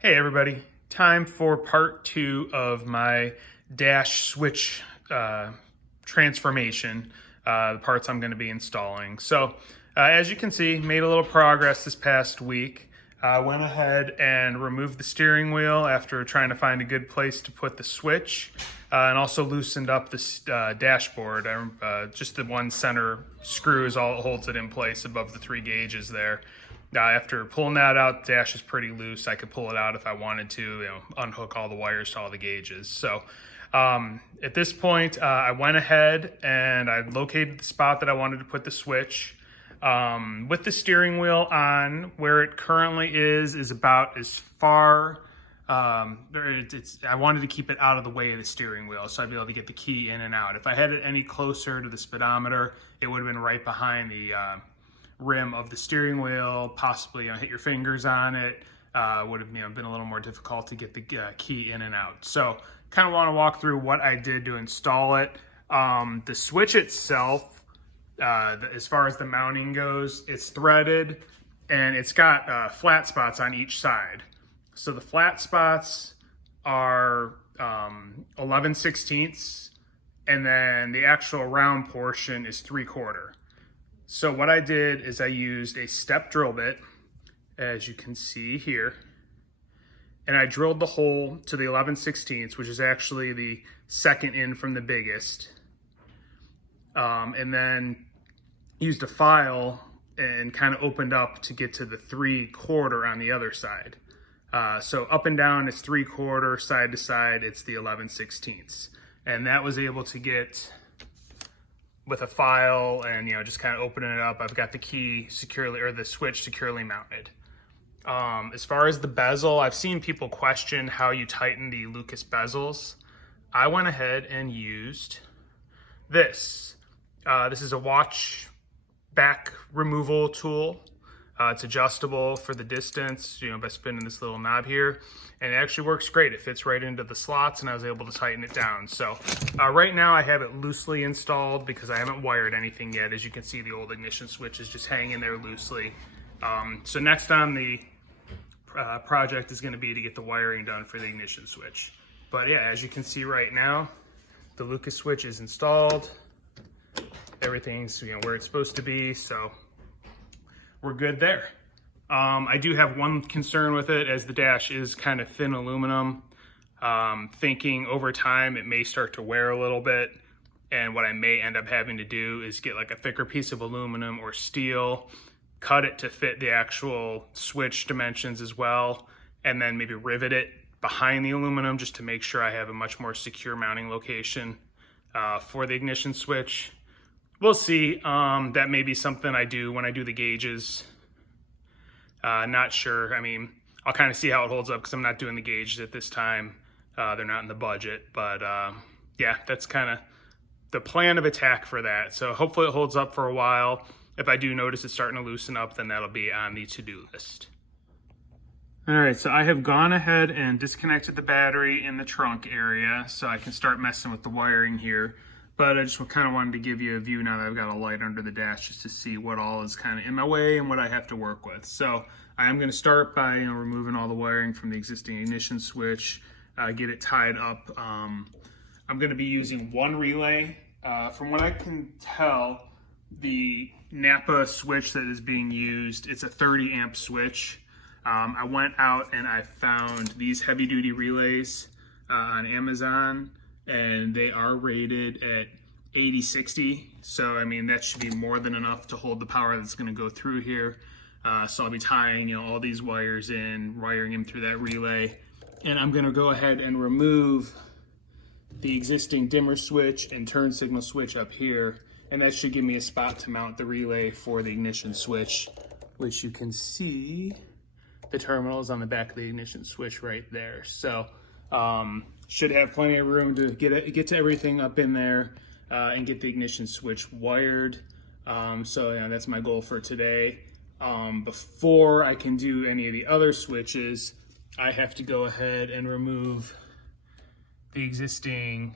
Hey everybody, time for part 2 of my dash switch transformation, the parts I'm going to be installing. So as you can see, made a little progress this past week. Went ahead and removed the steering wheel after trying to find a good place to put the switch, and also loosened up this dashboard. Just the one center screw is all that holds it in place above the 3 gauges there. After pulling that out, the dash is pretty loose. I could pull it out if I wanted to, unhook all the wires to all the gauges. So at this point, I went ahead and I located the spot that I wanted to put the switch. With the steering wheel on, where it currently is about as far, I wanted to keep it out of the way of the steering wheel so I'd be able to get the key in and out. If I had it any closer to the speedometer, it would have been right behind the rim of the steering wheel, possibly hit your fingers on it. Would have been a little more difficult to get the key in and out. So kind of want to walk through what I did to install it. The switch itself, as far as the mounting goes, it's threaded and it's got flat spots on each side. So the flat spots are 11/16, and then the actual round portion is 3/4. So what I did is I used a step drill bit, as you can see here, and I drilled the hole to the 11/16, which is actually the second in from the biggest, and then used a file and kind of opened up to get to the 3/4 on the other side. So up and down is 3/4, side to side it's the 11/16, and that was able to get with a file and just kind of opening it up. I've got the key securely, or the switch securely mounted. As far as the bezel, I've seen people question how you tighten the Lucas bezels. I went ahead and used this. This is a watch back removal tool. It's adjustable for the distance, by spinning this little knob here, and it actually works great. It fits right into the slots, and I was able to tighten it down. So right now I have it loosely installed because I haven't wired anything yet. As you can see, the old ignition switch is just hanging there loosely. So next on the project is going to be to get the wiring done for the ignition switch. But yeah, as you can see right now, the Lucas switch is installed. Everything's where it's supposed to be, so we're good there. I do have one concern with it, as the dash is kind of thin aluminum. Thinking over time it may start to wear a little bit, and what I may end up having to do is get like a thicker piece of aluminum or steel, cut it to fit the actual switch dimensions as well, and then maybe rivet it behind the aluminum just to make sure I have a much more secure mounting location for the ignition switch. We'll see. That may be something I do when I do the gauges. Not sure. I'll kind of see how it holds up because I'm not doing the gauges at this time. They're not in the budget, but yeah, that's kind of the plan of attack for that. So hopefully it holds up for a while. If I do notice it's starting to loosen up, then that'll be on the to-do list. All right, so I have gone ahead and disconnected the battery in the trunk area so I can start messing with the wiring here. But I just kind of wanted to give you a view now that I've got a light under the dash, just to see what all is kind of in my way and what I have to work with. So I am going to start by removing all the wiring from the existing ignition switch, get it tied up. I'm going to be using one relay. From what I can tell, the NAPA switch that is being used, it's a 30 amp switch. I went out and I found these heavy duty relays on Amazon, and they are rated at 80/60. So that should be more than enough to hold the power that's going to go through here. So I'll be tying all these wires in, wiring them through that relay, and I'm going to go ahead and remove the existing dimmer switch and turn signal switch up here, and that should give me a spot to mount the relay for the ignition switch, which you can see the terminals on the back of the ignition switch right there. So should have plenty of room to get to everything up in there and get the ignition switch wired. So yeah, that's my goal for today. Before I can do any of the other switches, I have to go ahead and remove the existing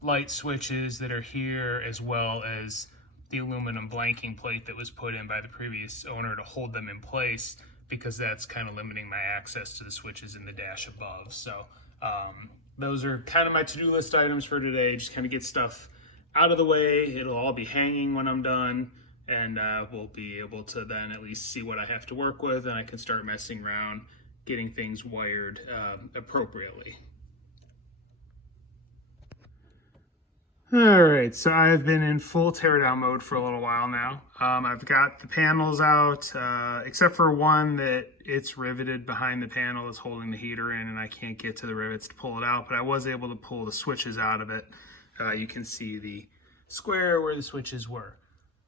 light switches that are here, as well as the aluminum blanking plate that was put in by the previous owner to hold them in place. because that's kind of limiting my access to the switches in the dash above. So those are kind of my to-do list items for today. Just kind of get stuff out of the way. It'll all be hanging when I'm done, and we'll be able to then at least see what I have to work with, and I can start messing around getting things wired appropriately. All right, so I've been in full teardown mode for a little while now. I've got the panels out, except for one that it's riveted behind the panel that's holding the heater in, and I can't get to the rivets to pull it out, but I was able to pull the switches out of it. You can see the square where the switches were.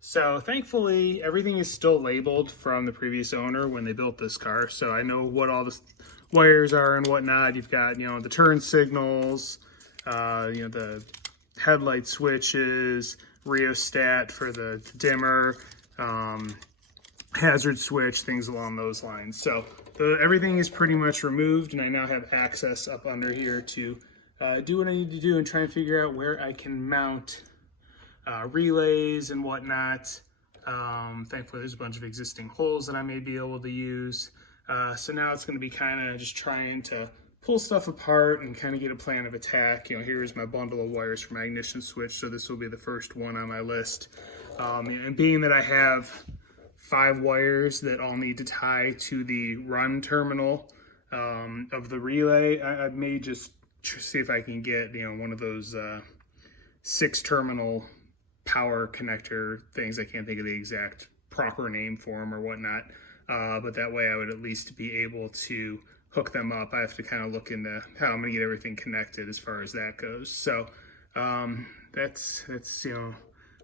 So thankfully, everything is still labeled from the previous owner when they built this car. So I know what all the wires are and whatnot. You've got, the turn signals, the headlight switches, rheostat for the dimmer, hazard switch, things along those lines. So everything is pretty much removed, and I now have access up under here to do what I need to do and try and figure out where I can mount relays and whatnot. Thankfully, there's a bunch of existing holes that I may be able to use. So now it's going to be kind of just trying to pull stuff apart and kind of get a plan of attack. Here's my bundle of wires for my ignition switch. So this will be the first one on my list. And being that I have 5 wires that all need to tie to the run terminal of the relay, I may just see if I can get, one of those 6 terminal power connector things. I can't think of the exact proper name for them or whatnot, but that way I would at least be able to hook them up. I have to kind of look into how I'm gonna get everything connected as far as that goes. So that's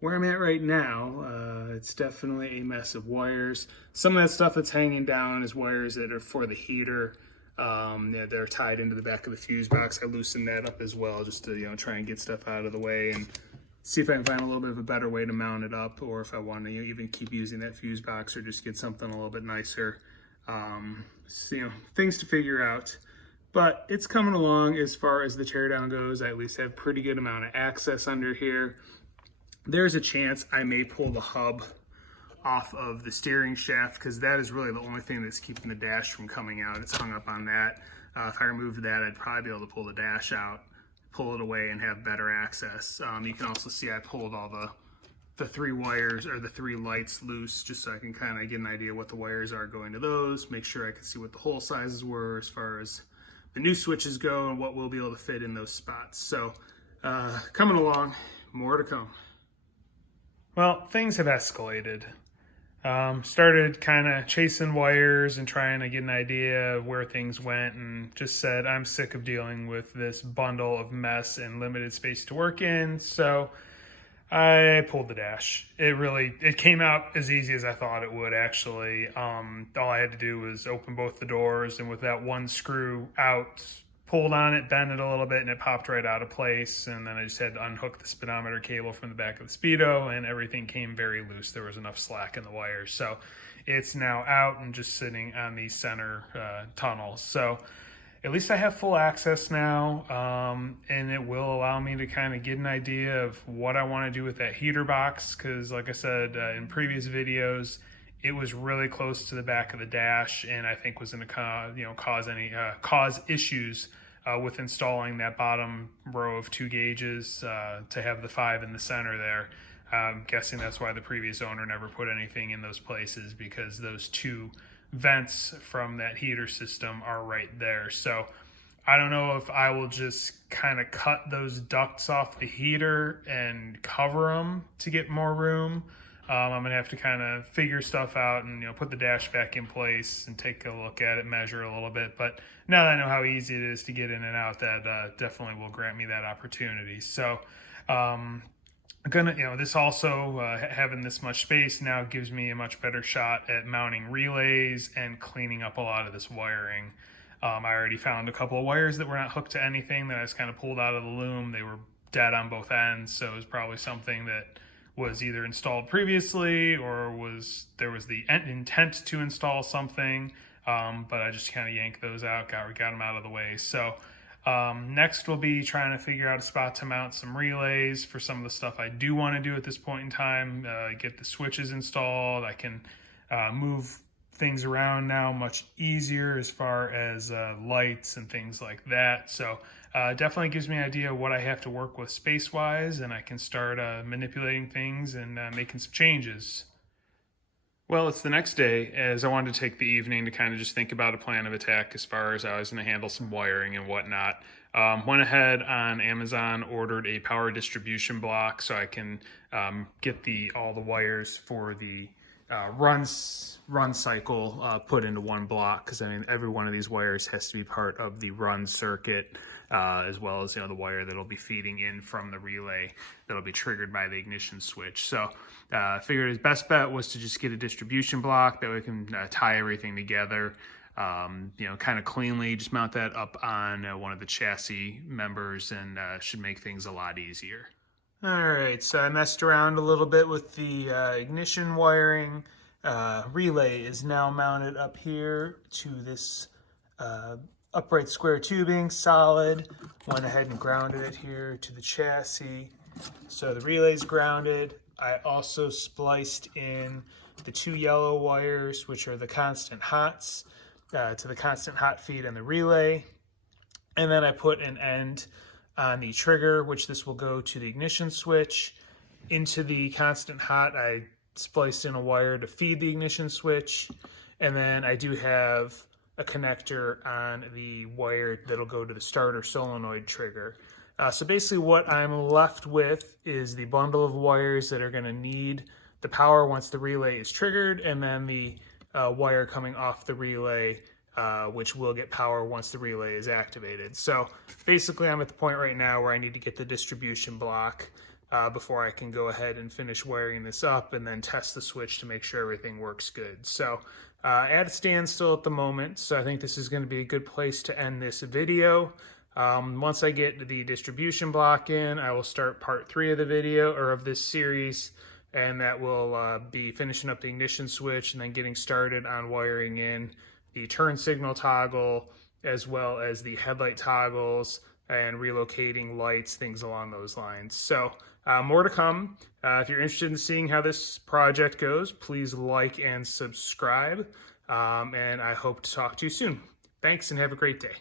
where I'm at right now. It's definitely a mess of wires. Some of that stuff that's hanging down is wires that are for the heater. They're tied into the back of the fuse box. I loosened that up as well, just to try and get stuff out of the way and see if I can find a little bit of a better way to mount it up, or if I want to even keep using that fuse box, or just get something a little bit nicer. So, things to figure out, but it's coming along. As far as the teardown goes, I at least have pretty good amount of access under here. There's a chance I may pull the hub off of the steering shaft, because that is really the only thing that's keeping the dash from coming out. It's hung up on that. If I removed that, I'd probably be able to pull the dash out, pull it away, and have better access. You can also see I pulled all the 3 wires, or the 3 lights, loose, just so I can kind of get an idea what the wires are going to those, make sure I can see what the hole sizes were as far as the new switches go and what we'll be able to fit in those spots. So coming along, more to come. Well, things have escalated. Started kind of chasing wires and trying to get an idea of where things went, and just said I'm sick of dealing with this bundle of mess and limited space to work in. So I pulled the dash. It came out as easy as I thought it would, actually. All I had to do was open both the doors, and with that one screw out, pulled on it, bent it a little bit, and it popped right out of place. And then I just had to unhook the speedometer cable from the back of the Speedo, and everything came very loose. There was enough slack in the wires. So it's now out and just sitting on the center tunnel. So at least I have full access now, and it will allow me to kind of get an idea of what I want to do with that heater box, because like I said in previous videos, it was really close to the back of the dash, and I think was going to cause issues with installing that bottom row of 2 gauges to have the 5 in the center there. I'm guessing that's why the previous owner never put anything in those places, because those 2 vents from that heater system are right there. So I don't know if I will just kind of cut those ducts off the heater and cover them to get more room. I'm gonna have to kind of figure stuff out and put the dash back in place and take a look at it, measure a little bit. But now that I know how easy it is to get in and out, that definitely will grant me that opportunity. So this also having this much space now gives me a much better shot at mounting relays and cleaning up a lot of this wiring. I already found a couple of wires that were not hooked to anything that I just kind of pulled out of the loom. They were dead on both ends, so it was probably something that was either installed previously, or there was the intent to install something, but I just kind of yanked those out, got them out of the way. So next we'll be trying to figure out a spot to mount some relays for some of the stuff I do want to do at this point in time. Get the switches installed. I can move things around now much easier as far as lights and things like that. So definitely gives me an idea of what I have to work with space-wise, and I can start manipulating things and making some changes. Well, it's the next day, as I wanted to take the evening to kind of just think about a plan of attack as far as how I was going to handle some wiring and whatnot. Went ahead on Amazon, ordered a power distribution block so I can get all the wires for the run cycle put into one block, because I mean every one of these wires has to be part of the run circuit, as well as the wire that'll be feeding in from the relay that'll be triggered by the ignition switch. So I figured his best bet was to just get a distribution block that we can tie everything together, kind of cleanly. Just mount that up on one of the chassis members, and should make things a lot easier. All right, so I messed around a little bit with the ignition wiring. Relay is now mounted up here to this upright square tubing, solid. Went ahead and grounded it here to the chassis. So the relay's grounded. I also spliced in the 2 yellow wires, which are the constant hots, to the constant hot feed and the relay. And then I put an end on the trigger, which this will go to the ignition switch. Into the constant hot, I spliced in a wire to feed the ignition switch. And then I do have a connector on the wire that'll go to the starter solenoid trigger. So basically what I'm left with is the bundle of wires that are going to need the power once the relay is triggered, and then the wire coming off the relay, which will get power once the relay is activated. So basically I'm at the point right now where I need to get the distribution block before I can go ahead and finish wiring this up and then test the switch to make sure everything works good. So at a standstill at the moment, so I think this is going to be a good place to end this video. Once I get the distribution block in, I will start part 3 of the video, or of this series, and that will be finishing up the ignition switch and then getting started on wiring in the turn signal toggle, as well as the headlight toggles and relocating lights, things along those lines. So more to come. If you're interested in seeing how this project goes, please like and subscribe, and I hope to talk to you soon. Thanks, and have a great day.